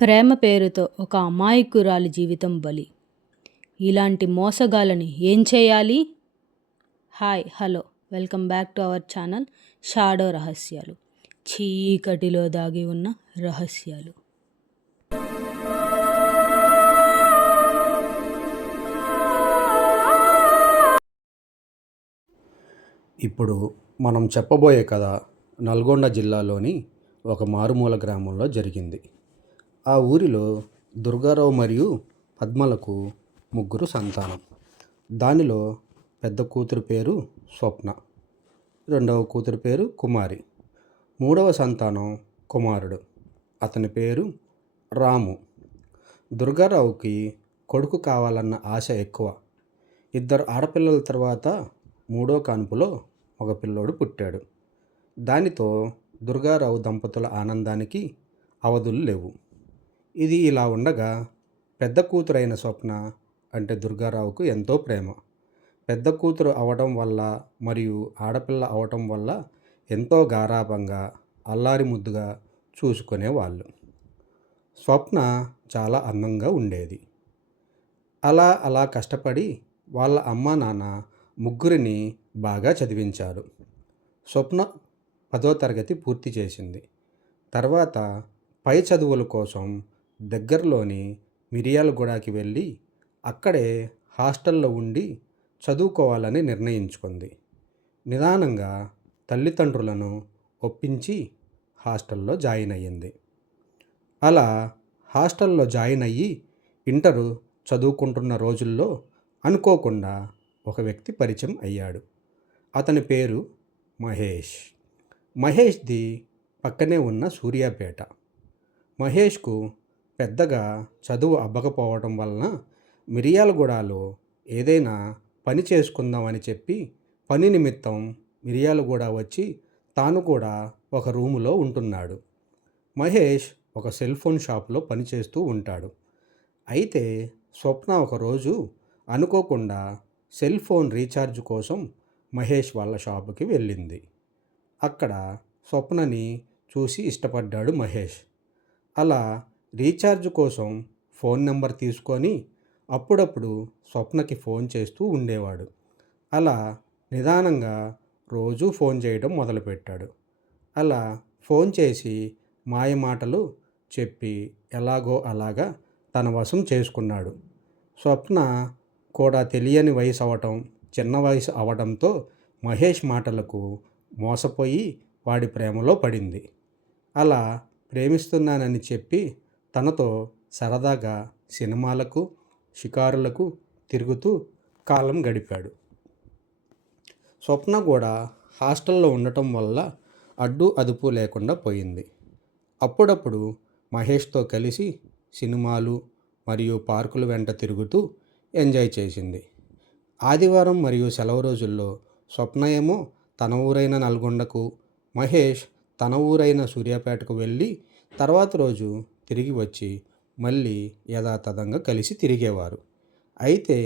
ప్రేమ పేరుతో ఒక అమాయకురాలి జీవితం బలి. ఇలాంటి మోసగాళ్ళని ఏం చేయాలి? Hi hello welcome back to our channel shadow రహస్యాలు. చీకటిలో దాగి ఉన్న రహస్యాలు. ఇప్పుడు మనం చెప్పబోయే కథ నల్గొండ జిల్లాలోని ఒక మారుమూల గ్రామంలో జరిగింది. ఆ ఊరిలో దుర్గారావు మరియు పద్మలకు ముగ్గురు సంతానం. దానిలో పెద్ద కూతురు పేరు స్వప్న, రెండవ కూతురు పేరు కుమారి, మూడవ సంతానం కుమారుడు. అతని పేరు రాము. దుర్గారావుకి కొడుకు కావాలన్న ఆశ ఎక్కువ. ఇద్దరు ఆడపిల్లల తర్వాత మూడో కాన్పులో ఒక పిల్లోడు పుట్టాడు. దానితో దుర్గారావు దంపతుల ఆనందానికి అవధులు లేవు. ఇది ఇలా ఉండగా పెద్ద కూతురైన స్వప్న అంటే దుర్గారావుకు ఎంతో ప్రేమ. పెద్ద కూతురు అవడం వల్ల మరియు ఆడపిల్ల అవటం వల్ల ఎంతో గారాబంగా అల్లారి ముద్దుగా చూసుకునేవాళ్ళు. స్వప్న చాలా అందంగా ఉండేది. అలా కష్టపడి వాళ్ళ అమ్మా నాన్న ముగ్గురిని బాగా చదివించారు. స్వప్న 10వ తరగతి పూర్తి చేసింది. తర్వాత పై చదువుల కోసం దగ్గరలోని మిర్యాలగూడకి వెళ్ళి అక్కడే హాస్టల్లో ఉండి చదువుకోవాలని నిర్ణయించుకుంది. నిదానంగా తల్లిదండ్రులను ఒప్పించి హాస్టల్లో జాయిన్ అయ్యింది. అలా హాస్టల్లో జాయిన్ అయ్యి ఇంటరు చదువుకుంటున్న రోజుల్లో అనుకోకుండా ఒక వ్యక్తి పరిచయం అయ్యాడు. అతని పేరు మహేష్. మహేష్ది పక్కనే ఉన్న సూర్యాపేట. మహేష్కు పెద్దగా చదువు అబ్బకపోవడం వలన మిర్యాలగూడలో ఏదైనా పని చేసుకుందామని చెప్పి పని నిమిత్తం మిర్యాలగూడ వచ్చి తాను కూడా ఒక రూములో ఉంటున్నాడు. మహేష్ ఒక సెల్ ఫోన్ షాప్లో పనిచేస్తూ ఉంటాడు. అయితే స్వప్న ఒకరోజు అనుకోకుండా సెల్ ఫోన్ రీఛార్జ్ కోసం మహేష్ వాళ్ళ షాపుకి వెళ్ళింది. అక్కడ స్వప్నని చూసి ఇష్టపడ్డాడు మహేష్. అలా రీఛార్జ్ కోసం ఫోన్ నెంబర్ తీసుకొని అప్పుడప్పుడు స్వప్నకి ఫోన్ చేస్తూ ఉండేవాడు. అలా నిదానంగా రోజూ ఫోన్ చేయడం మొదలుపెట్టాడు. అలా ఫోన్ చేసి మాయమాటలు చెప్పి ఎలాగో అలాగా తన వశం చేసుకున్నాడు. స్వప్న కూడా తెలియని వయసు అవటం, చిన్న వయసు అవడంతో మహేష్ మాటలకు మోసపోయి వాడి ప్రేమలో పడింది. అలా ప్రేమిస్తున్నానని చెప్పి తనతో సరదాగా సినిమాలకు, షికారులకు తిరుగుతూ కాలం గడిపాడు. స్వప్న కూడా హాస్టల్లో ఉండటం వల్ల అడ్డు అదుపు లేకుండా పోయింది. అప్పుడప్పుడు మహేష్తో కలిసి సినిమాలు మరియు పార్కుల వెంట తిరుగుతూ ఎంజాయ్ చేసింది. ఆదివారం మరియు సెలవు రోజుల్లో స్వప్న ఏమో తన ఊరైన నల్గొండకు, మహేష్ తన ఊరైన సూర్యాపేటకు వెళ్ళి తర్వాత రోజు తిరిగి వచ్చి మళ్ళీ యథాతథంగా కలిసి తిరిగేవారు. అయితే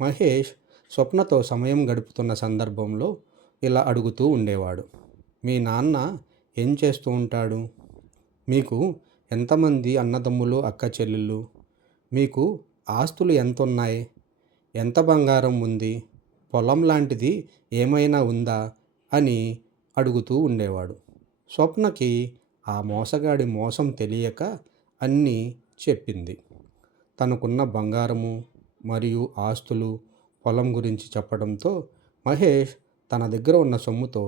మహేష్ స్వప్నతో సమయం గడుపుతున్న సందర్భంలో ఇలా అడుగుతూ ఉండేవాడు. మీ నాన్న ఏం చేస్తూ ఉంటాడు? మీకు ఎంతమంది అన్నదమ్ములు, అక్క చెల్లెళ్ళు? మీకు ఆస్తులు ఎంతున్నాయి? ఎంత బంగారం ఉంది? పొలం లాంటిది ఏమైనా ఉందా అని అడుగుతూ ఉండేవాడు. స్వప్నకి ఆ మోసగాడి మోసం తెలియక అన్నీ చెప్పింది. తనకున్న బంగారము మరియు ఆస్తులు, పొలం గురించి చెప్పడంతో మహేష్ తన దగ్గర ఉన్న సొమ్ముతో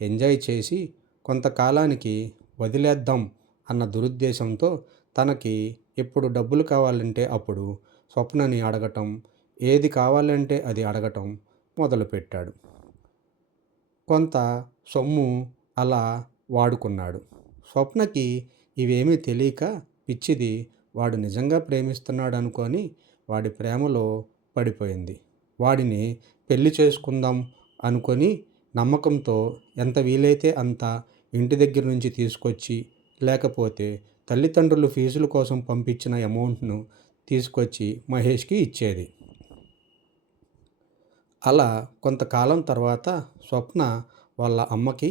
ఎంజాయ్ చేసి కొంతకాలానికి వదిలేద్దాం అన్న దురుద్దేశంతో తనకి ఎప్పుడు డబ్బులు కావాలంటే అప్పుడు స్వప్నని అడగటం, ఏది కావాలంటే అది అడగటం మొదలుపెట్టాడు. కొంత సొమ్ము అలా వాడుకున్నాడు. స్వప్నకి ఇవేమీ తెలియక పిచ్చిది వాడు నిజంగా ప్రేమిస్తున్నాడు అనుకొని వాడి ప్రేమలో పడిపోయింది. వాడిని పెళ్లి చేసుకుందాం అనుకొని నమ్మకంతో ఎంత వీలైతే అంత ఇంటి దగ్గర నుంచి తీసుకొచ్చి, లేకపోతే తల్లిదండ్రులు ఫీజుల కోసం పంపించిన అమౌంట్ను తీసుకొచ్చి మహేష్కి ఇచ్చేది. అలా కొంతకాలం తర్వాత స్వప్న వాళ్ళ అమ్మకి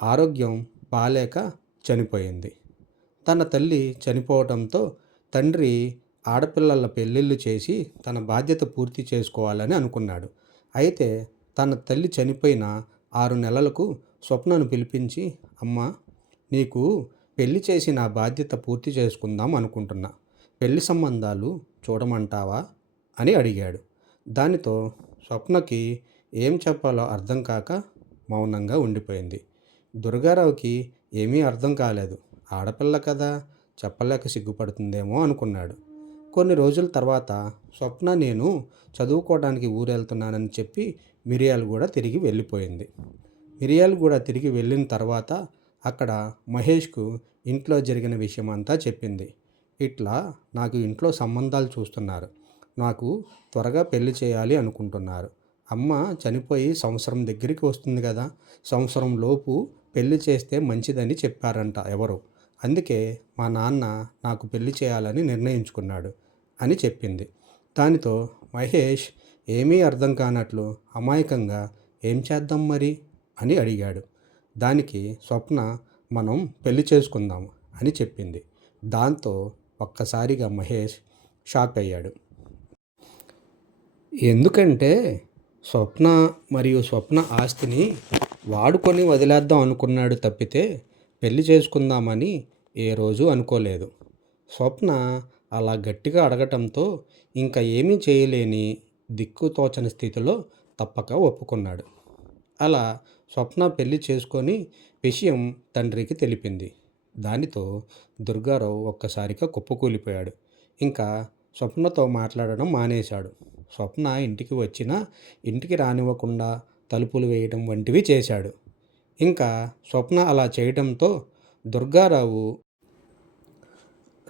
ఆరోగ్యం బాలేక చనిపోయింది. తన తల్లి చనిపోవడంతో తండ్రి ఆడపిల్లల పెళ్ళిళ్ళు చేసి తన బాధ్యత పూర్తి చేసుకోవాలని అనుకున్నాడు. అయితే తన తల్లి చనిపోయిన 6 నెలలకు స్వప్నను పిలిపించి, అమ్మా, నీకు పెళ్లి చేసి నా బాధ్యత పూర్తి చేసుకుందాం అనుకుంటున్నా. పెళ్లి సంబంధాలు చూడమంటావా అని అడిగాడు. దానితో స్వప్నకి ఏం చెప్పాలో అర్థం కాక మౌనంగా ఉండిపోయింది. దుర్గారావుకి ఏమీ అర్థం కాలేదు. ఆడపిల్ల కదా, చెప్పలేక సిగ్గుపడుతుందేమో అనుకున్నాడు. కొన్ని రోజుల తర్వాత స్వప్న నేను చదువుకోవడానికి ఊరెళ్తున్నానని చెప్పి మిరియాలగూడ తిరిగి వెళ్ళిపోయింది. మిరియాలగూడ తిరిగి వెళ్ళిన తర్వాత అక్కడ మహేష్కు ఇంట్లో జరిగిన విషయమంతా చెప్పింది. ఇట్లా నాకు ఇంట్లో సంబంధాలు చూస్తున్నారు. నాకు త్వరగా పెళ్లి చేయాలి అనుకుంటున్నారు. అమ్మ చనిపోయి సంవత్సరం దగ్గరికి వస్తుంది కదా, సంవత్సరం లోపు పెళ్లి చేస్తే మంచిదని చెప్పారంట ఎవరో. అందుకే మా నాన్న నాకు పెళ్లి చేయాలని నిర్ణయించుకున్నాడు అని చెప్పింది. దానితో మహేష్ ఏమీ అర్థం కానట్లు అమాయకంగా ఏం చేద్దాం మరి అని అడిగాడు. దానికి స్వప్న మనం పెళ్లి చేసుకుందాం అని చెప్పింది. దాంతో ఒక్కసారిగా మహేష్ షాక్ అయ్యాడు. ఎందుకంటే స్వప్న మరియు స్వప్న ఆస్తిని వాడుకొని వదిలేద్దాం అనుకున్నాడు తప్పితే పెళ్లి చేసుకుందామని ఏ రోజు అనుకోలేదు. స్వప్న అలా గట్టిగా అడగటంతో ఇంకా ఏమీ చేయలేని దిక్కుతోచని స్థితిలో తప్పక ఒప్పుకున్నాడు. అలా స్వప్న పెళ్లి చేసుకొని విషయం తండ్రికి తెలిపింది. దానితో దుర్గారావు ఒక్కసారిగా కుప్పకూలిపోయాడు. ఇంకా స్వప్నతో మాట్లాడడం మానేశాడు. స్వప్న ఇంటికి వచ్చినా ఇంటికి రానివ్వకుండా తలుపులు వేయడం వంటివి చేశాడు. ఇంకా స్వప్న అలా చేయడంతో దుర్గారావు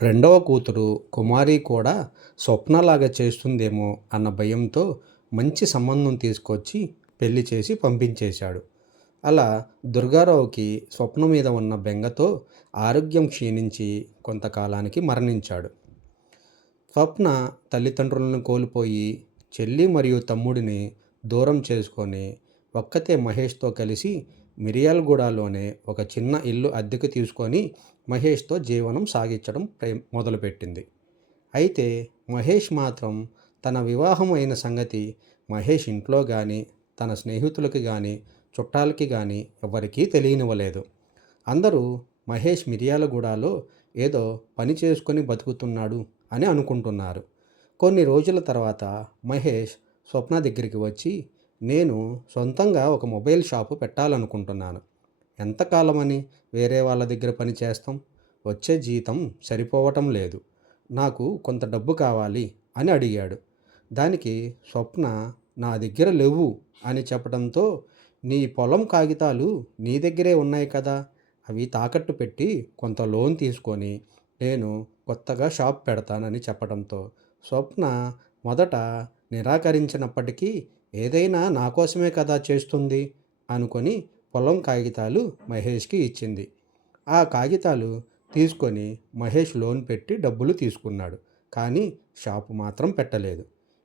రెండవ కూతురు కుమారి కూడా స్వప్నలాగా చేస్తుందేమో అన్న భయంతో మంచి సంబంధం తీసుకొచ్చి పెళ్లి చేసి పంపించేశాడు. అలా దుర్గారావుకి స్వప్న మీద ఉన్న బెంగతో ఆరోగ్యం క్షీణించి కొంతకాలానికి మరణించాడు. స్వప్న తల్లిదండ్రులను కోల్పోయి చెల్లి మరియు తమ్ముడిని దూరం చేసుకొని ఒక్కతే మహేష్తో కలిసి మిరియాలగూడలోనే ఒక చిన్న ఇల్లు అద్దెకు తీసుకొని మహేష్తో జీవనం సాగించడం మొదలుపెట్టింది. అయితే మహేష్ మాత్రం తన వివాహం అయిన సంగతి మహేష్ ఇంట్లో కానీ తన స్నేహితులకి కానీ చుట్టాలకి కానీ ఎవరికీ తెలియనివ్వలేదు. అందరూ మహేష్ మిరియాలగూడలో ఏదో పని చేసుకొని బతుకుతున్నాడు అని అనుకుంటున్నారు. కొన్ని రోజుల తర్వాత మహేష్ స్వప్న దగ్గరికి వచ్చి, నేను సొంతంగా ఒక మొబైల్ షాపు పెట్టాలనుకుంటున్నాను. ఎంతకాలమని వేరే వాళ్ళ దగ్గర పని చేస్తాం? వచ్చే జీతం సరిపోవటం లేదు. నాకు కొంత డబ్బు కావాలి అని అడిగాడు. దానికి స్వప్న నా దగ్గర లేవు అని చెప్పడంతో, నీ పొలం కాగితాలు నీ దగ్గరే ఉన్నాయి కదా, అవి తాకట్టు పెట్టి కొంత లోన్ తీసుకొని నేను కొత్తగా షాప్ పెడతానని చెప్పడంతో స్వప్న మొదట నిరాకరించినప్పటికీ ఏదైనా నా కోసమే కదా చేస్తుంది అనుకొని పొలం కాగితాలు మహేష్కి ఇచ్చింది. ఆ కాగితాలు తీసుకొని మహేష్ లోన్ పెట్టి డబ్బులు తీసుకున్నాడు. కానీ షాపు మాత్రం పెట్టలేదు.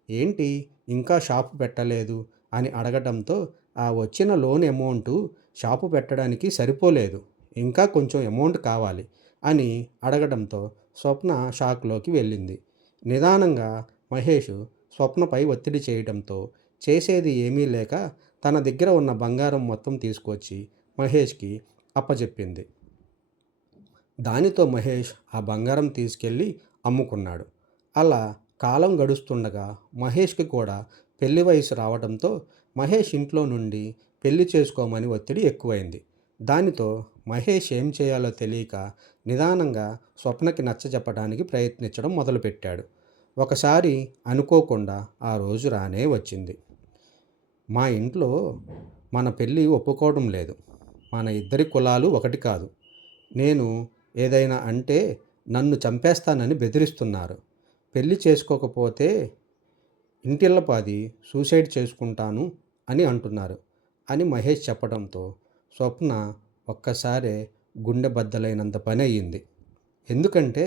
ఏంటి ఇంకా షాపు పెట్టలేదు అని అడగటంతో ఆ వచ్చిన లోన్ అమౌంటు షాపు పెట్టడానికి సరిపోలేదు, ఇంకా కొంచెం అమౌంట్ కావాలి అని అడగడంతో స్వప్న షాక్లోకి వెళ్ళింది. నిదానంగా మహేష్ స్వప్నపై ఒత్తిడి చేయడంతో చేసేది ఏమీ లేక తన దగ్గర ఉన్న బంగారం మొత్తం తీసుకొచ్చి మహేష్కి అప్పచెప్పింది. దానితో మహేష్ ఆ బంగారం తీసుకెళ్ళి అమ్ముకున్నాడు. అలా కాలం గడుస్తుండగా మహేష్కి కూడా పెళ్లి వయసు రావడంతో మహేష్ ఇంట్లో నుండి పెళ్లి చేసుకోమని ఒత్తిడి ఎక్కువైంది. దానితో మహేష్ ఏం చేయాలో తెలియక నిదానంగా స్వప్నకి నచ్చజెప్పడానికి ప్రయత్నించడం మొదలుపెట్టాడు. ఒకసారి అనుకోకుండా ఆ రోజు రానే వచ్చింది. మా ఇంట్లో మన పెళ్ళి ఒప్పుకోవడం లేదు. మన ఇద్దరి కులాలు ఒకటి కాదు. నేను ఏదైనా అంటే నన్ను చంపేస్తానని బెదిరిస్తున్నారు. పెళ్లి చేసుకోకపోతే ఇంటిల్లపాది సూసైడ్ చేసుకుంటాను అని అంటున్నారు అని మహేష్ చెప్పడంతో స్వప్న ఒక్కసారే గుండె బద్దలైనంత పని అయ్యింది. ఎందుకంటే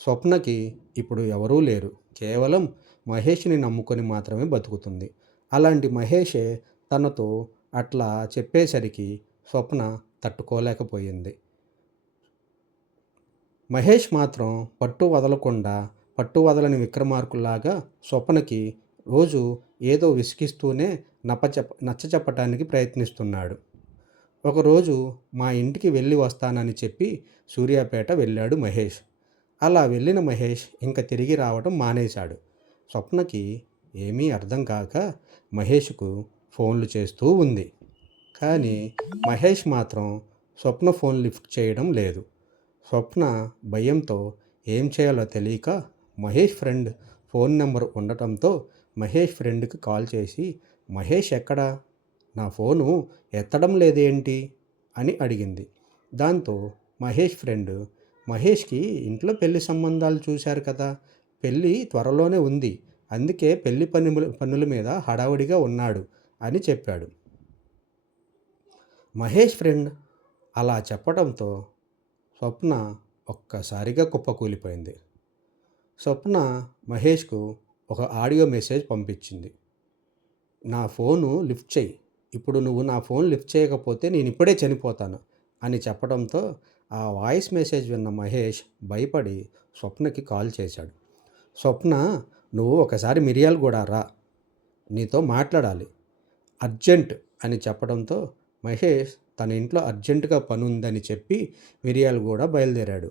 స్వప్నకి ఇప్పుడు ఎవరూ లేరు. కేవలం మహేష్ని నమ్ముకొని మాత్రమే బతుకుతుంది. అలాంటి మహేషే తనతో అట్లా చెప్పేసరికి స్వప్న తట్టుకోలేకపోయింది. మహేష్ మాత్రం పట్టు వదలకుండా పట్టు వదలని విక్రమార్కుల్లాగా స్వప్నకి రోజు ఏదో విసిగిస్తూనే నచ్చచెప్పటానికి ప్రయత్నిస్తున్నాడు. ఒకరోజు మా ఇంటికి వెళ్ళి వస్తానని చెప్పి సూర్యాపేట వెళ్ళాడు మహేష్. అలా వెళ్ళిన మహేష్ ఇంక తిరిగి రావడం మానేశాడు. స్వప్నకి ఏమీ అర్థం కాక మహేష్కు ఫోన్లు చేస్తూ ఉంది. కానీ మహేష్ మాత్రం స్వప్న ఫోన్ లిఫ్ట్ చేయడం లేదు. స్వప్న భయంతో ఏం చేయాలో తెలియక మహేష్ ఫ్రెండ్ ఫోన్ నెంబర్ ఉండటంతో మహేష్ ఫ్రెండ్కి కాల్ చేసి, మహేష్ ఎక్కడా, నా ఫోను ఎత్తడం లేదేంటి అని అడిగింది. దాంతో మహేష్ ఫ్రెండ్, మహేష్కి ఇంట్లో పెళ్లి సంబంధాలు చూశారు కదా, పెళ్ళి త్వరలోనే ఉంది, అందుకే పెళ్లి పనుల మీద హడావుడిగా ఉన్నాడు అని చెప్పాడు. మహేష్ ఫ్రెండ్ అలా చెప్పడంతో స్వప్న ఒక్కసారిగా కుప్పకూలిపోయింది. స్వప్న మహేష్కు ఒక ఆడియో మెసేజ్ పంపించింది. నా ఫోను లిఫ్ట్ చేయి, ఇప్పుడు నువ్వు నా ఫోన్ లిఫ్ట్ చేయకపోతే నేను ఇప్పుడే చనిపోతాను అని చెప్పడంతో ఆ వాయిస్ మెసేజ్ విన్న మహేష్ భయపడి స్వప్నకి కాల్ చేశాడు. స్వప్న, నువ్వు ఒకసారి మిర్యాలగూడ రా, నీతో మాట్లాడాలి, అర్జెంట్ అని చెప్పడంతో మహేష్ తన ఇంట్లో అర్జెంటుగా పని ఉందని చెప్పి మిర్యాలగూడ బయలుదేరాడు.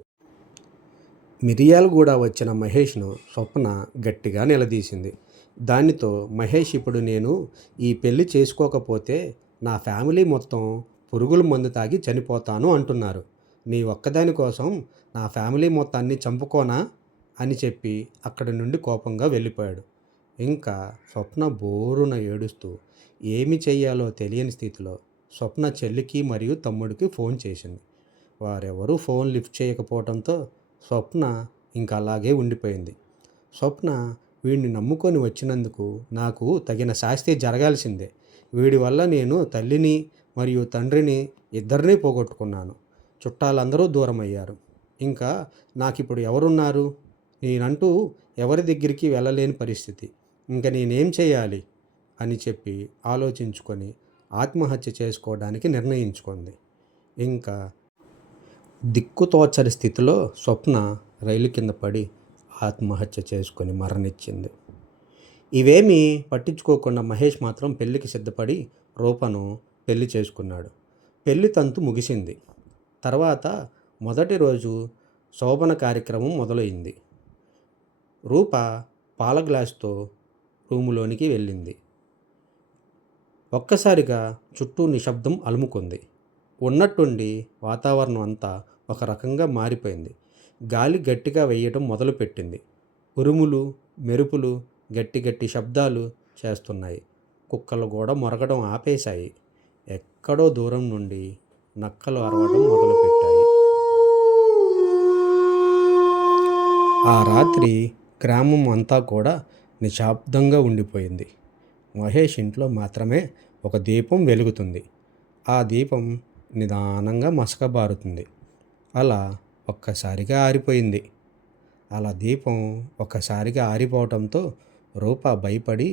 మిర్యాలగూడ వచ్చిన మహేష్ను స్వప్న గట్టిగా నిలదీసింది. దానితో మహేష్, ఇప్పుడు నేను ఈ పెళ్లి చేసుకోకపోతే నా ఫ్యామిలీ మొత్తం పురుగుల మందు తాగి చనిపోతాను అంటున్నారు. నీ ఒక్కదాని కోసం నా ఫ్యామిలీ మొత్తాన్ని చంపుకోనా అని చెప్పి అక్కడి నుండి కోపంగా వెళ్ళిపోయాడు. ఇంకా స్వప్న బోరున ఏడుస్తూ ఏమి చెయ్యాలో తెలియని స్థితిలో స్వప్న చెల్లికి మరియు తమ్ముడికి ఫోన్ చేసింది. వారెవరూ ఫోన్ లిఫ్ట్ చేయకపోవడంతో స్వప్న ఇంకా అలాగే ఉండిపోయింది. స్వప్న, వీడిని నమ్ముకొని వచ్చినందుకు నాకు తగిన శాస్తి జరగాల్సిందే. వీడి వల్ల నేను తల్లిని మరియు తండ్రిని ఇద్దరినీ పోగొట్టుకున్నాను. చుట్టాలందరూ దూరం అయ్యారు. ఇంకా నాకిప్పుడు ఎవరున్నారు? నేనంటూ ఎవరి దగ్గరికి వెళ్ళలేని పరిస్థితి. ఇంకా నేనేం చేయాలి అని చెప్పి ఆలోచించుకొని ఆత్మహత్య చేసుకోవడానికి నిర్ణయించుకుంది. ఇంకా దిక్కుతోచని స్థితిలో స్వప్న రైలు కింద పడి ఆత్మహత్య చేసుకొని మరణించింది. ఇవేమీ పట్టించుకోకుండా మహేష్ మాత్రం పెళ్లికి సిద్ధపడి రూపను పెళ్లి చేసుకున్నాడు. పెళ్లి తంతు ముగిసింది. తర్వాత మొదటి రోజు శోభన కార్యక్రమం మొదలైంది. రూప పాల గ్లాసుతో రూములోనికి వెళ్ళింది. ఒక్కసారిగా చుట్టూ నిశ్శబ్దం అలుముకుంది. ఉన్నట్టుండి వాతావరణం అంతా ఒక రకంగా మారిపోయింది. గాలి గట్టిగా వేయడం మొదలుపెట్టింది. ఉరుములు, మెరుపులు గట్టి గట్టి శబ్దాలు చేస్తున్నాయి. కుక్కలు కూడా మొరగడం ఆపేశాయి. ఎక్కడో దూరం నుండి నక్కలు అరవడం మొదలుపెట్టాయి. ఆ రాత్రి గ్రామం అంతా కూడా నిశ్శబ్దంగా ఉండిపోయింది. మహేష్ ఇంట్లో మాత్రమే ఒక దీపం వెలుగుతుంది. ఆ దీపం నిదానంగా మసకబారుతుంది. అలా ఒక్కసారిగా ఆరిపోయింది. అలా దీపం ఒక్కసారిగా ఆరిపోవటంతో రూప భయపడి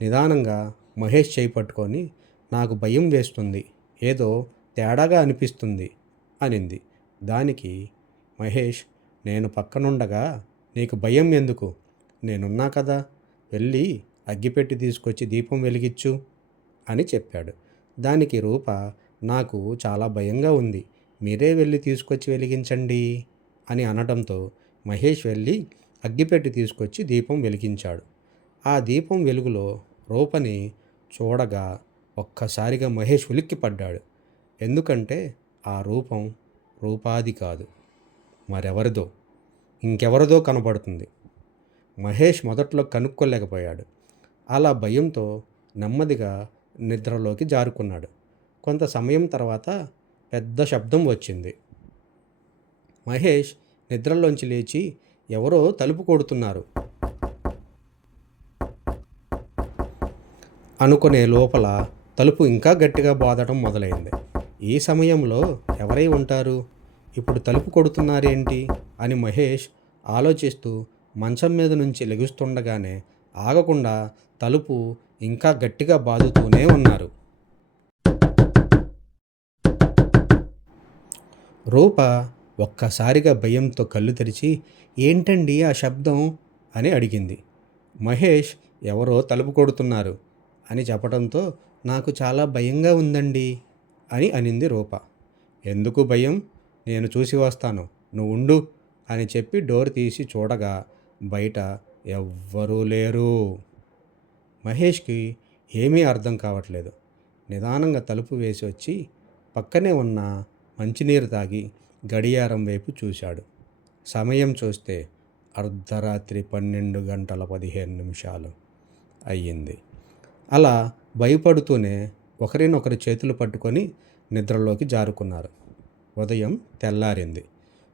నిదానంగా మహేష్ చేయి పట్టుకొని, నాకు భయం వేస్తుంది, ఏదో తేడాగా అనిపిస్తుంది అనింది. దానికి మహేష్, నేను పక్కనుండగా నీకు భయం ఎందుకు? నేనున్నా కదా, వెళ్ళి అగ్గిపెట్టి తీసుకొచ్చి దీపం వెలిగించు అని చెప్పాడు. దానికి రూప, నాకు చాలా భయంగా ఉంది, మీరే వెళ్ళి తీసుకొచ్చి వెలిగించండి అని అనడంతో మహేష్ వెళ్ళి అగ్గిపెట్టి తీసుకొచ్చి దీపం వెలిగించాడు. ఆ దీపం వెలుగులో రూపని చూడగా ఒక్కసారిగా మహేష్ ఉలిక్కిపడ్డాడు. ఎందుకంటే ఆ రూపం రూపాది కాదు, మరెవరిదో, ఇంకెవరిదో కనబడుతుంది. మహేష్ మొదట్లో కనుక్కోలేకపోయాడు. అలా భయంతో నెమ్మదిగా నిద్రలోకి జారుకున్నాడు. కొంత సమయం తర్వాత పెద్ద శబ్దం వచ్చింది. మహేష్ నిద్రలోంచి లేచి, ఎవరో తలుపు కొడుతున్నారు అనుకునే లోపల తలుపు ఇంకా గట్టిగా బాదడం మొదలైంది. ఈ సమయంలో ఎవరై ఉంటారు, ఇప్పుడు తలుపు కొడుతున్నారేంటి అని మహేష్ ఆలోచిస్తూ మంచం మీద నుంచి లెగుస్తుండగానే ఆగకుండా తలుపు ఇంకా గట్టిగా బాదుతూనే ఉన్నారు. రూప ఒక్కసారిగా భయంతో కళ్ళు తెరిచి, ఏంటండి ఆ శబ్దం అని అడిగింది. మహేష్ ఎవరో తలుపు కొడుతున్నారు అని చెప్పడంతో, నాకు చాలా భయంగా ఉందండి అని అనింది రూప. ఎందుకు భయం? నేను చూసి వస్తాను, నువ్వుండు అని చెప్పి డోర్ తీసి చూడగా బయట ఎవ్వరూ లేరు. మహేష్కి ఏమీ అర్థం కావట్లేదు. నిదానంగా తలుపు వేసి వచ్చి పక్కనే ఉన్న మంచినీరు తాగి గడియారం వైపు చూశాడు. సమయం చూస్తే అర్ధరాత్రి 12 గంటల 15 నిమిషాలు అయ్యింది. అలా భయపడుతూనే ఒకరినొకరు చేతులు పట్టుకొని నిద్రలోకి జారుకున్నారు. ఉదయం తెల్లారింది.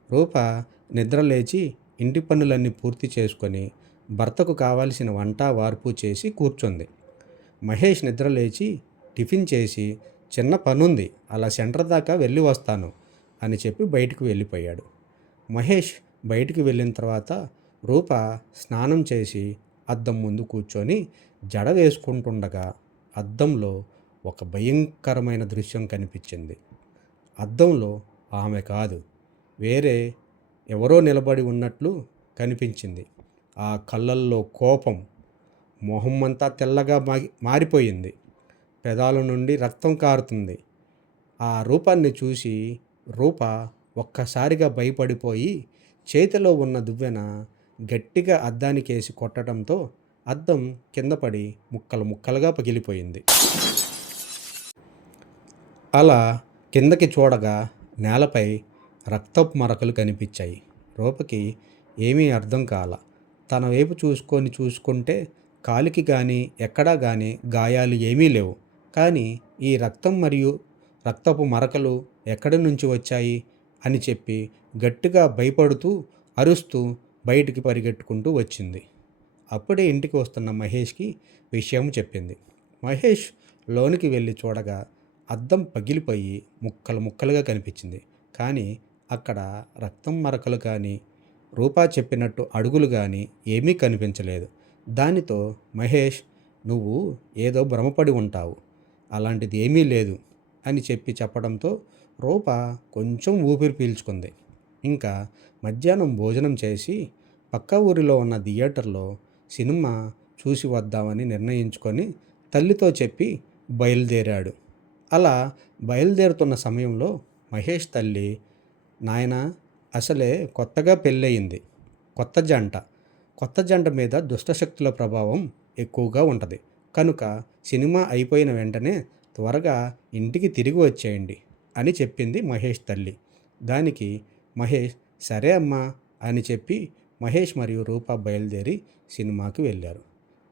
రూప నిద్ర లేచి ఇంటి పనులన్నీ పూర్తి చేసుకొని భర్తకు కావాల్సిన వంట వార్పు చేసి కూర్చుంది. మహేష్ నిద్ర లేచి టిఫిన్ చేసి, చిన్న పనుంది, అలా సెంటర్ దాకా వెళ్ళి వస్తాను అని చెప్పి బయటికి వెళ్ళిపోయాడు. మహేష్ బయటికి వెళ్ళిన తర్వాత రూప స్నానం చేసి అద్దం ముందు కూర్చొని జడ వేసుకుంటుండగా అద్దంలో ఒక భయంకరమైన దృశ్యం కనిపించింది. అద్దంలో ఆమె కాదు, వేరే ఎవరో నిలబడి ఉన్నట్లు కనిపించింది. ఆ కళ్ళల్లో కోపం, మొహం అంతా తెల్లగా మారిపోయింది. పెదాల నుండి రక్తం కారుతుంది. ఆ రూపాన్ని చూసి రూప ఒక్కసారిగా భయపడిపోయి చేతిలో ఉన్న దువ్వెన గట్టిగా అద్దానికేసి కొట్టడంతో అద్దం కింద పడి ముక్కలు ముక్కలుగా పగిలిపోయింది. అలా కిందకి చూడగా నేలపై రక్తపు మరకలు కనిపించాయి. రూపకి ఏమీ అర్థం కాల. తన వైపు చూసుకుంటే కాలికి కానీ ఎక్కడా కానీ గాయాలు ఏమీ లేవు. కానీ ఈ రక్తం మరియు రక్తపు మరకలు ఎక్కడి నుంచి వచ్చాయి అని చెప్పి గట్టిగా భయపడుతూ అరుస్తూ బయటికి పరిగెట్టుకుంటూ వచ్చింది. అప్పుడే ఇంటికి వస్తున్న మహేష్కి విషయం చెప్పింది. మహేష్ లోనికి వెళ్ళి చూడగా అద్దం పగిలిపోయి ముక్కలు ముక్కలుగా కనిపించింది. కానీ అక్కడ రక్తం మరకలు కానీ రూపా చెప్పినట్టు అడుగులు కానీ ఏమీ కనిపించలేదు. దానితో మహేష్, నువ్వు ఏదో భ్రమపడి ఉంటావు, అలాంటిది ఏమీ లేదు అని చెప్పడంతో రూప కొంచెం ఊపిరి పీల్చుకుంది. ఇంకా మధ్యాహ్నం భోజనం చేసి పక్క ఊరిలో ఉన్న థియేటర్లో సినిమా చూసి వద్దామని నిర్ణయించుకొని తల్లితో చెప్పి బయలుదేరాడు. అలా బయలుదేరుతున్న సమయంలో మహేష్ తల్లి, నాయనా, అసలే కొత్తగా పెళ్ళయింది, కొత్త జంట మీద దుష్టశక్తుల ప్రభావం ఎక్కువగా ఉంటుంది, కనుక సినిమా అయిపోయిన వెంటనే త్వరగా ఇంటికి తిరిగి వచ్చేయండి అని చెప్పింది మహేష్ తల్లి. దానికి మహేష్ సరే అమ్మా అని చెప్పి మహేష్ మరియు రూప బయలుదేరి సినిమాకి వెళ్ళారు.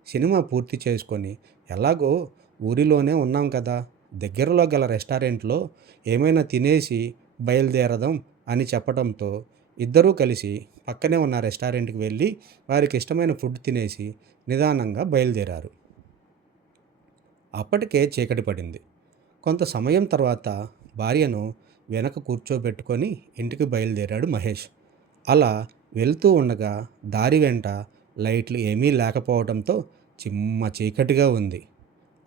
సినిమా పూర్తి చేసుకొని ఎలాగో ఊరిలోనే ఉన్నాం కదా, దగ్గరలో గల రెస్టారెంట్లో ఏమైనా తినేసి బయలుదేరదాం అని చెప్పడంతో ఇద్దరూ కలిసి పక్కనే ఉన్న రెస్టారెంట్కి వెళ్ళి వారికి ఇష్టమైన ఫుడ్ తినేసి నిదానంగా బయలుదేరారు. అప్పటికే చీకటి పడింది. కొంత సమయం తర్వాత భార్యను వెనక కూర్చోబెట్టుకొని ఇంటికి బయలుదేరాడు మహేష్. అలా వెళ్తూ ఉండగా దారి వెంట లైట్లు ఏమీ లేకపోవడంతో చిమ్మ చీకటిగా ఉంది.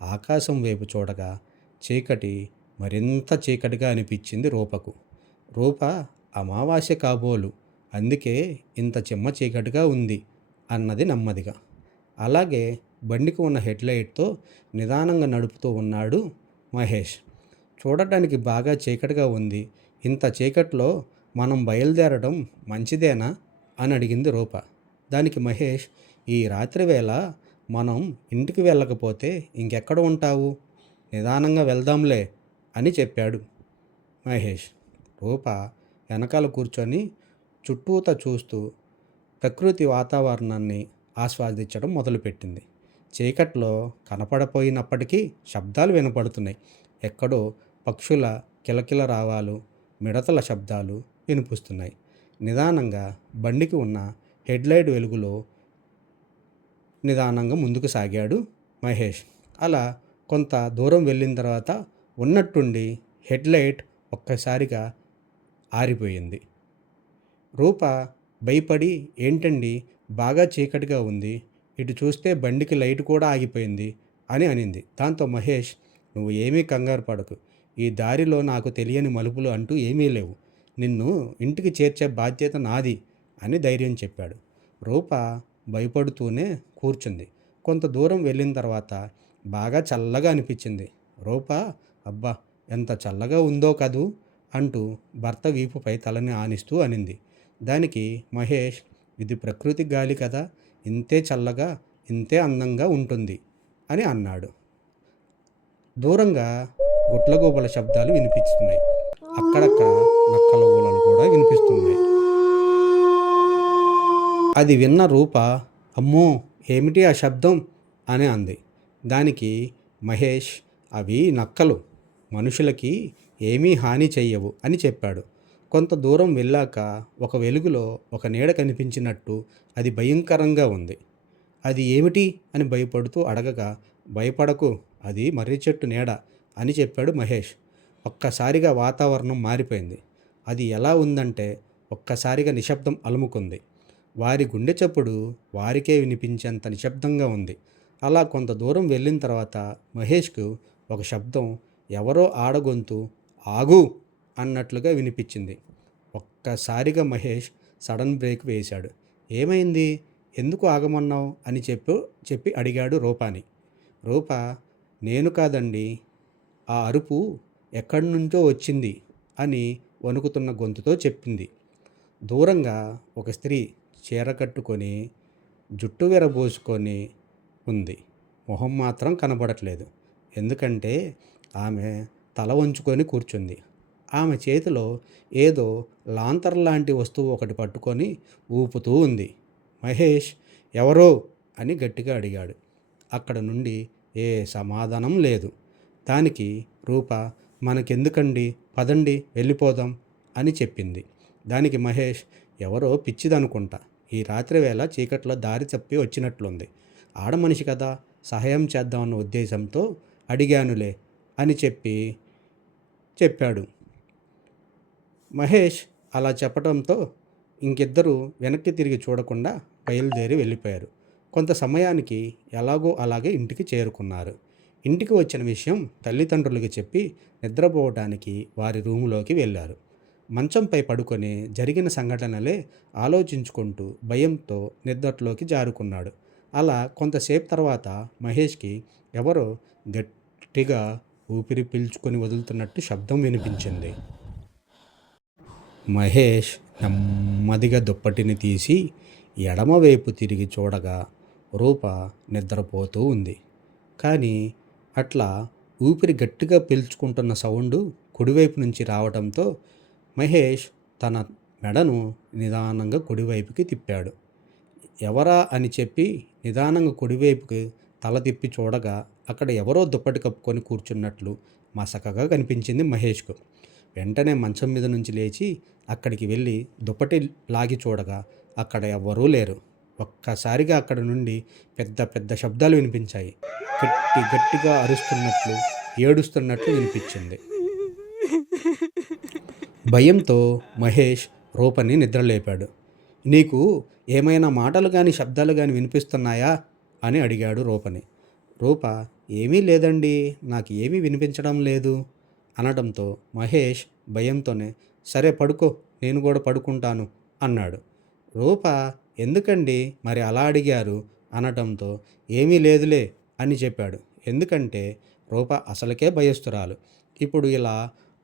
ఆకాశం వైపు చూడగా చీకటి మరింత చీకటిగా అనిపించింది రూపకు. రూప అమావాస్య కాబోలు, అందుకే ఇంత చిమ్మ చీకటిగా ఉంది అన్నది నెమ్మదిగా. అలాగే బండికి ఉన్న హెడ్లైట్తో నిదానంగా నడుపుతూ ఉన్నాడు మహేష్. చూడటానికి బాగా చీకటిగా ఉంది, ఇంత చీకట్లో మనం బయలుదేరడం మంచిదేనా అని అడిగింది రూప. దానికి మహేష్, ఈ రాత్రి వేళ మనం ఇంటికి వెళ్ళకపోతే ఇంకెక్కడ ఉంటావు, నిదానంగా వెళ్దాంలే అని చెప్పాడు మహేష్. రూప వెనకాల కూర్చొని చుట్టూతా చూస్తూ ప్రకృతి వాతావరణాన్ని ఆస్వాదించడం మొదలుపెట్టింది. చీకట్లో కనపడపోయినప్పటికీ శబ్దాలు వినపడుతున్నాయి. ఎక్కడో పక్షుల కిలకిల రావాలు, మిడతల శబ్దాలు వినిపిస్తున్నాయి. నిదానంగా బండికి ఉన్న హెడ్లైట్ వెలుగులో నిదానంగా ముందుకు సాగాడు మహేష్. అలా కొంత దూరం వెళ్ళిన తర్వాత ఉన్నట్టుండి హెడ్లైట్ ఒక్కసారిగా ఆరిపోయింది. రూప భయపడి, ఏంటండి బాగా చీకటిగా ఉంది, ఇటు చూస్తే బండికి లైట్ కూడా ఆగిపోయింది అని అనింది. దాంతో మహేష్, నువ్వు ఏమీ కంగారు పడకు, ఈ దారిలో నాకు తెలియని మలుపులు అంటూ ఏమీ లేవు, నిన్ను ఇంటికి చేర్చే బాధ్యత నాది అని ధైర్యం చెప్పాడు. రూప భయపడుతూనే కూర్చుంది. కొంత దూరం వెళ్ళిన తర్వాత బాగా చల్లగా అనిపించింది. రూప అబ్బా ఎంత చల్లగా ఉందో కదూ అంటూ భర్త వీపుపై తలని ఆనిస్తూ అనింది. దానికి మహేష్, ఇది ప్రకృతి గాలి కదా, ఇంతే చల్లగా ఇంతే అందంగా ఉంటుంది అని అన్నాడు. దూరంగా గుట్లగూబల శబ్దాలు వినిపిస్తున్నాయి. అక్కడక్కడ నక్కల ఊలలు కూడా వినిపిస్తున్నాయి. అది విన్న రూప, అమ్మో ఏమిటి ఆ శబ్దం అని అంది. దానికి మహేష్, అవి నక్కలు, మనుషులకి ఏమీ హాని చెయ్యవు అని చెప్పాడు. కొంత దూరం వెళ్ళాక ఒక వెలుగులో ఒక నీడ కనిపించినట్టు అది భయంకరంగా ఉంది. అది ఏమిటి అని భయపడుతూ అడగగా, భయపడకు, అది మర్రి చెట్టు నీడ అని చెప్పాడు మహేష్. ఒక్కసారిగా వాతావరణం మారిపోయింది. అది ఎలా ఉందంటే ఒక్కసారిగా నిశ్శబ్దం అలుముకుంది. వారి గుండె చప్పుడు వారికే వినిపించేంత నిశ్శబ్దంగా ఉంది. అలా కొంత దూరం వెళ్ళిన తర్వాత మహేష్కు ఒక శబ్దం, ఎవరో ఆడగొంతు ఆగు అన్నట్లుగా వినిపించింది. ఒక్కసారిగా మహేష్ సడన్ బ్రేక్ వేశాడు. ఏమైంది, ఎందుకు ఆగమన్నావు అని చెప్పి అడిగాడు రూపాని. రూప, నేను కాదండి, ఆ అరుపు ఎక్కడి నుంచో వచ్చింది అని వణుకుతున్న గొంతుతో చెప్పింది. దూరంగా ఒక స్త్రీ చీర కట్టుకొని జుట్టు విరబోసుకొని ఉంది. మొహం మాత్రం కనబడట్లేదు. ఎందుకంటే ఆమె తల వంచుకొని కూర్చుంది. ఆమె చేతిలో ఏదో లాంతర్ లాంటి వస్తువు ఒకటి పట్టుకొని ఊపుతూ ఉంది. మహేష్, ఎవరో అని గట్టిగా అడిగాడు. అక్కడ నుండి ఏ సమాధానం లేదు. దానికి రూప, మనకెందుకండి, పదండి వెళ్ళిపోదాం అని చెప్పింది. దానికి మహేష్, ఎవరో పిచ్చిదనుకుంటా, ఈ రాత్రి వేళ చీకట్లో దారి తప్పి వచ్చినట్లుంది. ఆడమనిషి కదా, సహాయం చేద్దామన్న ఉద్దేశంతో అడిగానులే అని చెప్పాడు. మహేష్ అలా చెప్పడంతో ఇంకిద్దరూ వెనక్కి తిరిగి చూడకుండా బయలుదేరి వెళ్ళిపోయారు. కొంత సమయానికి ఎలాగో అలాగే ఇంటికి చేరుకున్నారు. ఇంటికి వచ్చిన విషయం తల్లిదండ్రులకి చెప్పి నిద్రపోవటానికి వారి రూములోకి వెళ్ళారు. మంచంపై పడుకొని జరిగిన సంఘటనలే ఆలోచించుకుంటూ భయంతో నిద్రలోకి జారుకున్నాడు. అలా కొంతసేపు తర్వాత మహేష్కి ఎవరో గట్టిగా ఊపిరి పీల్చుకొని వదులుతున్నట్టు శబ్దం వినిపించింది. మహేష్ నెమ్మదిగా దుప్పటిని తీసి ఎడమవైపు తిరిగి చూడగా రూప నిద్రపోతూ ఉంది. కానీ అట్లా ఊపిరి గట్టిగా పీల్చుకుంటున్న సౌండు కుడివైపు నుంచి రావడంతో మహేష్ తన మెడను నిదానంగా కుడివైపుకి తిప్పాడు. ఎవరా అని చెప్పి నిదానంగా కుడివైపుకి తల తిప్పి చూడగా అక్కడ ఎవరో దుప్పటి కప్పుకొని కూర్చున్నట్లు మసకగా కనిపించింది మహేష్కు. వెంటనే మంచం మీద నుంచి లేచి అక్కడికి వెళ్ళి దుప్పటి లాగి చూడగా అక్కడ ఎవ్వరూ లేరు. ఒక్కసారిగా అక్కడ నుండి పెద్ద పెద్ద శబ్దాలు వినిపించాయి. గట్టిగా అరుస్తున్నట్లు, ఏడుస్తున్నట్లు వినిపించింది. భయంతో మహేష్ రూపని నిద్రలేపాడు. నీకు ఏమైనా మాటలు కానీ శబ్దాలు కానీ వినిపిస్తున్నాయా అని అడిగాడు రూపని. రూప, ఏమీ లేదండి, నాకు ఏమీ వినిపించడం లేదు అనడంతో మహేష్ భయంతోనే, సరే పడుకో, నేను కూడా పడుకుంటాను అన్నాడు. రూప, ఎందుకండి మరి అలా అడిగారు అనడంతో, ఏమీ లేదులే అని చెప్పాడు. ఎందుకంటే రూప అసలుకే భయస్తురాలు. ఇప్పుడు ఇలా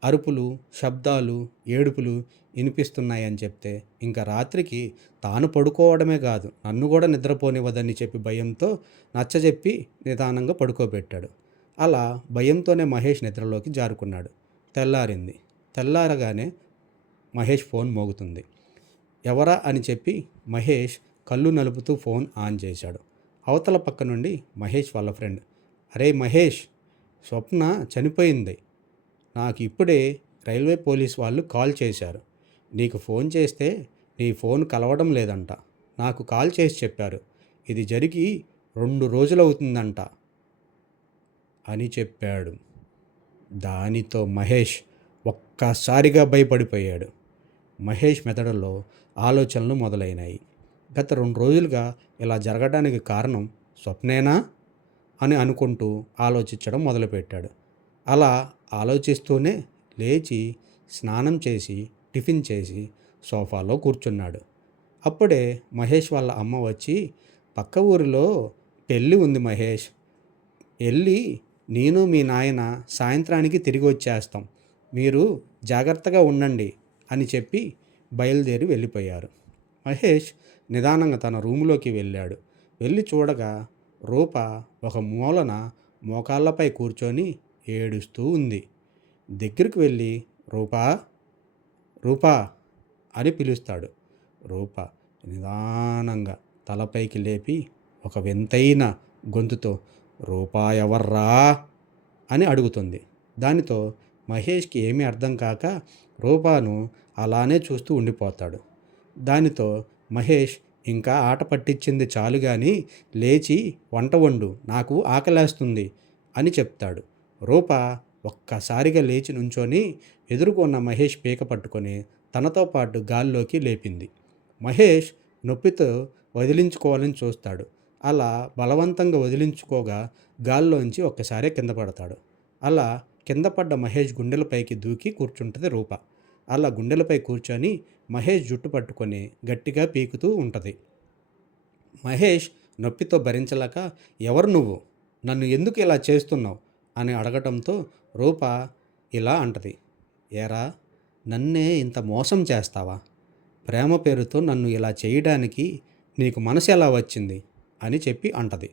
అరుపులు, శబ్దాలు, ఏడుపులు వినిపిస్తున్నాయని చెప్తే ఇంకా రాత్రికి తాను పడుకోవడమే కాదు నన్ను కూడా నిద్రపోనివ్వదని చెప్పి భయంతో నచ్చజెప్పి నిదానంగా పడుకోబెట్టాడు. అలా భయంతోనే మహేష్ నిద్రలోకి జారుకున్నాడు. తెల్లారింది. తెల్లారగానే మహేష్ ఫోన్ మోగుతుంది. ఎవరా అని చెప్పి మహేష్ కళ్ళు నలుపుతూ ఫోన్ ఆన్ చేశాడు. అవతల పక్క నుండి మహేష్ వాళ్ళ ఫ్రెండ్, అరే మహేష్, స్వప్న చనిపోయింది, నాకు ఇప్పుడే రైల్వే పోలీస్ వాళ్ళు కాల్ చేశారు. నీకు ఫోన్ చేస్తే నీ ఫోన్ కలవడం లేదంట. నాకు కాల్ చేసి చెప్పారు, ఇది జరిగి 2 రోజులవుతుందంట అని చెప్పాడు. దానితో మహేష్ ఒక్కసారిగా భయపడిపోయాడు. మహేష్ మెదడులో ఆలోచనలు మొదలైనాయి. గత 2 రోజులుగా ఇలా జరగడానికి కారణం స్వప్నేనా అని అనుకుంటూ ఆలోచించడం మొదలుపెట్టాడు. అలా ఆలోచిస్తూనే లేచి స్నానం చేసి టిఫిన్ చేసి సోఫాలో కూర్చున్నాడు. అప్పుడే మహేష్ వాళ్ళ అమ్మ వచ్చి, పక్క ఊరిలో పెళ్ళి ఉంది మహేష్, వెళ్ళి నేను మీ నాయన సాయంత్రానికి తిరిగి వచ్చేస్తాం, మీరు జాగ్రత్తగా ఉండండి అని చెప్పి బయలుదేరి వెళ్ళిపోయారు. మహేష్ నిదానంగా తన రూములోకి వెళ్ళాడు. వెళ్ళి చూడగా రూప ఒక మూలన మోకాళ్ళపై కూర్చొని ఏడుస్తూ ఉంది. దగ్గరికి వెళ్ళి రూపా, రూపా అని పిలుస్తాడు. రూప నిదానంగా తలపైకి లేపి ఒక వింతైన గొంతుతో రూపా ఎవర్రా అని అడుగుతుంది. దానితో మహేష్కి ఏమీ అర్థం కాక రూపాను అలానే చూస్తూ ఉండిపోతాడు. దానితో మహేష్, ఇంకా ఆట పట్టించింది చాలు కానీ లేచి వంట వండు, నాకు ఆకలేస్తుంది అని చెప్తాడు. రూప ఒక్కసారిగా లేచి నుంచొని ఎదురుకున్న మహేష్ పీక పట్టుకొని తనతో పాటు గాల్లోకి లేపింది. మహేష్ నొప్పితో వదిలించుకోవాలని చూస్తాడు. అలా బలవంతంగా వదిలించుకోగా గాల్లోంచి ఒక్కసారి కింద పడతాడు. అలా కింద పడ్డ మహేష్ గుండెలపైకి దూకి కూర్చుంటుంది రూప. అలా గుండెలపై కూర్చొని మహేష్ జుట్టు పట్టుకొని గట్టిగా పీకుతూ ఉంటుంది. మహేష్ నొప్పితో భరించలేక, ఎవరు నువ్వు, నన్ను ఎందుకు ఇలా చేస్తున్నావు అని అడగటంతో రూప ఇలా అంటది, ఏరా, నన్నే ఇంత మోసం చేస్తావా? ప్రేమ పేరుతో నన్ను ఇలా చేయడానికి నీకు మనసు ఎలా వచ్చింది అని చెప్పి అంటది.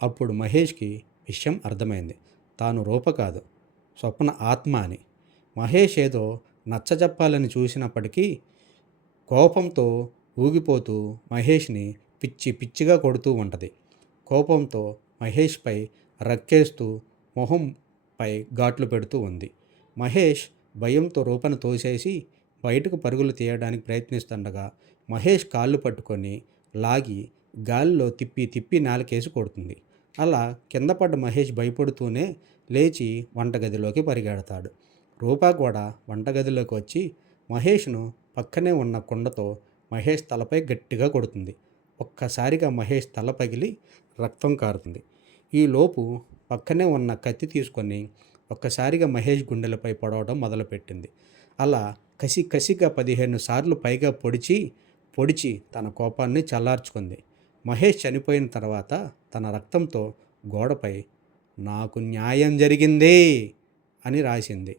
అప్పుడు మహేష్కి విషయం అర్థమైంది. తాను రూప కాదు, స్వప్న ఆత్మ అని. మహేష్ ఏదో నచ్చజెప్పాలని చూసినప్పటికీ కోపంతో ఊగిపోతూ మహేష్ని పిచ్చి పిచ్చిగా కొడుతూ ఉంటుంది. కోపంతో మహేష్పై రక్కేస్తూ మొహంపై ఘాట్లు పెడుతూ ఉంది. మహేష్ భయంతో రూపను తోసేసి బయటకు పరుగులు తీయడానికి ప్రయత్నిస్తుండగా మహేష్ కాళ్ళు పట్టుకొని లాగి గాలిలో తిప్పి తిప్పి నేలకేసి కొడుతుంది. అలా కింద పడ్డ మహేష్ భయపడుతూనే లేచి వంటగదిలోకి పరిగెడతాడు. రూపా కూడా వంటగదిలోకి వచ్చి మహేష్ను పక్కనే ఉన్న కుండతో మహేష్ తలపై గట్టిగా కొడుతుంది. ఒక్కసారిగా మహేష్ తల పగిలి రక్తం కారుతుంది. ఈలోపు పక్కనే ఉన్న కత్తి తీసుకొని ఒక్కసారిగా మహేష్ గుండెలపై పొడవడం మొదలుపెట్టింది. అలా కసిగా 15 సార్లు పైగా పొడిచి తన కోపాన్ని చల్లార్చుకుంది. మహేష్ చనిపోయిన తర్వాత తన రక్తంతో గోడపై నాకు న్యాయం జరిగింది అని రాసింది.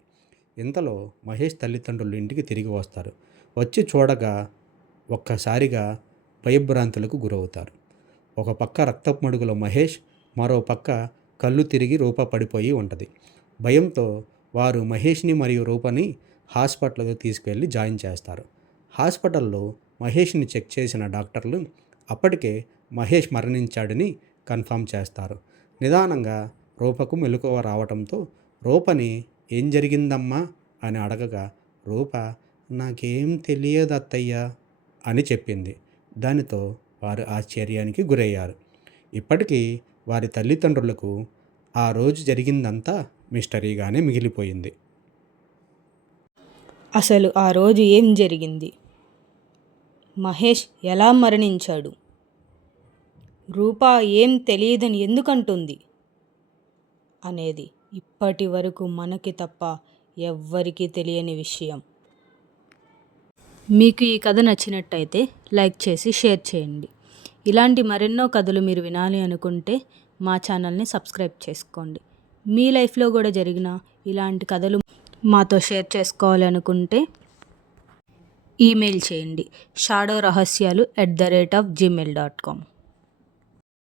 ఇంతలో మహేష్ తల్లిదండ్రులు ఇంటికి తిరిగి వస్తారు. వచ్చి చూడగా ఒక్కసారిగా భయభ్రాంతులకు గురవుతారు. ఒక పక్క రక్తపు మడుగులో మహేష్, మరో పక్క కళ్ళు తిరిగి రూప పడిపోయి ఉంటుంది. భయంతో వారు మహేష్ని మరియు రూపని హాస్పిటల్కి తీసుకెళ్ళి జాయిన్ చేస్తారు. హాస్పిటల్లో మహేష్ని చెక్ చేసిన డాక్టర్లు అప్పటికే మహేష్ మరణించాడని కన్ఫర్మ్ చేస్తారు. నిదానంగా రూపకు మెలకువ రావడంతో రూపని ఏం జరిగిందమ్మా అని అడగగా రూప నాకేం తెలియదు అత్తయ్య అని చెప్పింది. దానితో వారు ఆశ్చర్యానికి గురయ్యారు. ఇప్పటికీ వారి తల్లిదండ్రులకు ఆ రోజు జరిగిందంతా మిస్టరీగానే మిగిలిపోయింది. అసలు ఆ రోజు ఏం జరిగింది? మహేష్ ఎలా మరణించాడు? రూపా ఏం తెలియదని ఎందుకంటుంది అనేది ఇప్పటి వరకు మనకి తప్ప ఎవ్వరికీ తెలియని విషయం. మీకు ఈ కథ నచ్చినట్టయితే లైక్ చేసి షేర్ చేయండి. ఇలాంటి మరెన్నో కథలు మీరు వినాలి అనుకుంటే మా ఛానల్ని సబ్స్క్రైబ్ చేసుకోండి. మీ లైఫ్లో కూడా జరిగిన ఇలాంటి కథలు మాతో షేర్ చేసుకోవాలి అనుకుంటే ఈమెయిల్ చేయండి, shadowrahasyalu@gmail.com.